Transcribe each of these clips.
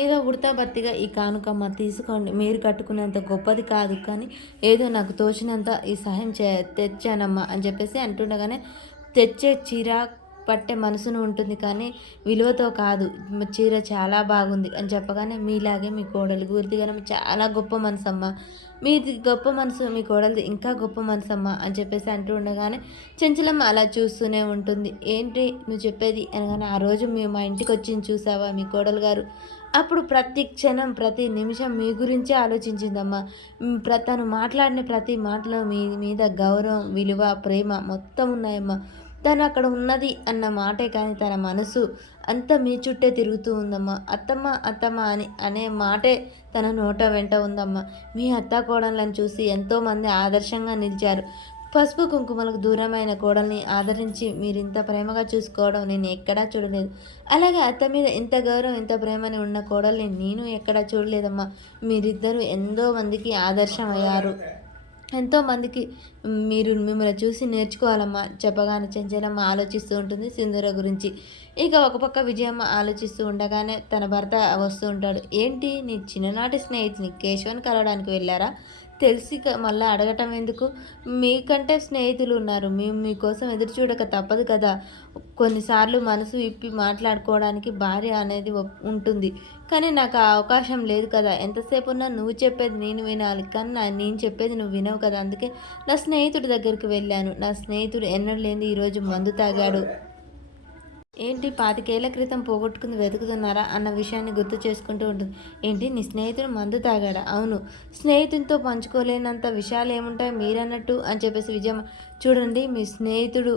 ఏదో ఉడతాభక్తిగా ఈ కానుకమ్మ తీసుకోండి. మీరు కట్టుకునేంత గొప్పది కాదు. కానీ ఏదో నాకు తోచినంత ఈ సహాయం తెచ్చానమ్మా అని చెప్పేసి అంటుండగానే తెచ్చే చీర పట్టే మనసును ఉంటుంది కానీ విలువతో కాదు. చీర చాలా బాగుంది అని చెప్పగానే మీలాగే మీ కోడలు గుర్తిగానే చాలా గొప్ప మనసమ్మ. మీది గొప్ప మనసు, మీ కోడలిది ఇంకా గొప్ప మనసమ్మ అని చెప్పేసి అంటూ ఉండగానే చెంచలమ్మ అలా చూస్తూనే ఉంటుంది. ఏంటి నువ్వు చెప్పేది అనగానే ఆ రోజు మా ఇంటికి వచ్చింది చూసావా మీ కోడలు గారు, అప్పుడు ప్రతి క్షణం, ప్రతి నిమిషం మీ గురించే ఆలోచించిందమ్మా. తను మాట్లాడిన ప్రతి మాటలో మీ మీద గౌరవం, విలువ, ప్రేమ మొత్తం ఉన్నాయమ్మా. తను అక్కడ ఉన్నది అన్న మాటే కానీ తన మనసు అంతా మీ చుట్టే తిరుగుతూ ఉందమ్మా. అత్తమ్మ అత్తమ్మ అనే మాటే తన నోట వెంట ఉందమ్మా. మీ అత్తాకోడళ్ళని చూసి ఎంతోమంది ఆదర్శంగా నిలిచారు. పసుపు కుంకుమలకు దూరమైన కోడల్ని ఆదరించి మీరింత ప్రేమగా చూసుకోవడం నేను ఎక్కడా చూడలేదు. అలాగే అత్త మీద ఇంత గౌరవం, ఇంత ప్రేమని ఉన్న కోడల్ని నేను ఎక్కడా చూడలేదమ్మా. మీరిద్దరూ ఎంతో మందికి ఆదర్శమయ్యారు. ఎంతోమందికి మిమ్మల్ని చూసి నేర్చుకోవాలమ్మా చెప్పగానే చెంచలమ్మ ఆలోచిస్తూ ఉంటుంది సింధూర గురించి. ఇక ఒక పక్క విజయమ్మ ఆలోచిస్తూ ఉండగానే తన భర్త వస్తూ ఉంటాడు. ఏంటి నీ చిన్ననాటి స్నేహితుని కేశవని కలవడానికి వెళ్ళారా? తెలిసి మళ్ళీ అడగటం ఎందుకు? మీకంటే స్నేహితులు ఉన్నారు. మేము మీకోసం ఎదురు చూడక తప్పదు కదా. కొన్నిసార్లు మనసు విప్పి మాట్లాడుకోవడానికి భార్య అనేది ఉంటుంది. కానీ నాకు ఆ అవకాశం లేదు కదా. ఎంతసేపు ఉన్నా నువ్వు చెప్పేది నేను వినాలి. కానీ నేను చెప్పేది నువ్వు వినవు కదా. అందుకే నా స్నేహితుడి దగ్గరికి వెళ్ళాను. నా స్నేహితుడు ఎన్నడూ లేనిది ఈరోజు మందు తాగాడు. ఏంటి 25 ఏళ్ల క్రితం పోగొట్టుకుంది వెతుకుతున్నారా అన్న విషయాన్ని గుర్తు చేసుకుంటూ ఉంటుంది. ఏంటి నీ స్నేహితుడు మందు తాగాడా? అవును. స్నేహితునితో పంచుకోలేనంత విషయాలు ఏముంటాయి మీరన్నట్టు అని చెప్పేసి విజయమ్మ, చూడండి మీ స్నేహితుడు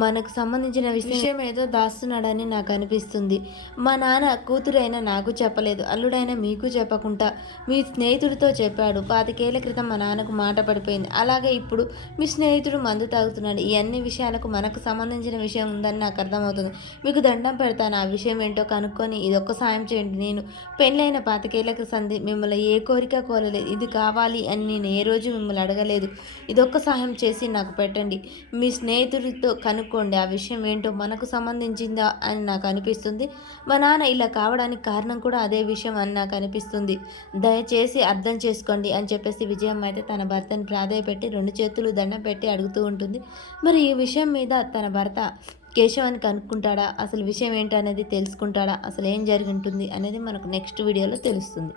మనకు సంబంధించిన విషయం ఏదో దాస్తున్నాడని నాకు అనిపిస్తుంది. మా నాన్న కూతురైనా నాకు చెప్పలేదు, అల్లుడైనా మీకు చెప్పకుండా మీ స్నేహితుడితో చెప్పాడు. 25 ఏళ్ల క్రితం మా నాన్నకు మాట పడిపోయింది. అలాగే ఇప్పుడు మీ స్నేహితుడు మందు తాగుతున్నాడు. ఈ అన్ని విషయాలకు మనకు సంబంధించిన విషయం ఉందని నాకు అర్థమవుతుంది. మీకు దండం పెడతాను. ఆ విషయం ఏంటో కనుక్కొని ఇదొక్క సాయం చేయండి. నేను పెళ్ళైన 25 ఏళ్లకు సంధి మిమ్మల్ని ఏ కోరిక కోరలేదు. ఇది కావాలి అని నేను ఏ రోజు మిమ్మల్ని అడగలేదు. ఇదొక్క సహాయం చేసి నాకు పెట్టండి. మీ స్నేహితుడితో కనుక్కోండి. ఆ విషయం ఏంటో మనకు సంబంధించిందా అని నాకు అనిపిస్తుంది. మా నాన్న ఇలా కావడానికి కారణం కూడా అదే విషయం అని నాకు అనిపిస్తుంది. దయచేసి అర్థం చేసుకోండి అని చెప్పేసి విజయమ్మ అయితే తన భర్తని ప్రాధేయపెట్టి 2 చేతులు దండం పెట్టి అడుగుతూ ఉంటుంది. మరి ఈ విషయం మీద తన భర్త కేశవాన్ని కనుక్కుంటాడా? అసలు విషయం ఏంటనేది తెలుసుకుంటాడా? అసలు ఏం జరిగి ఉంటుంది అనేది మనకు నెక్స్ట్ వీడియోలో తెలుస్తుంది.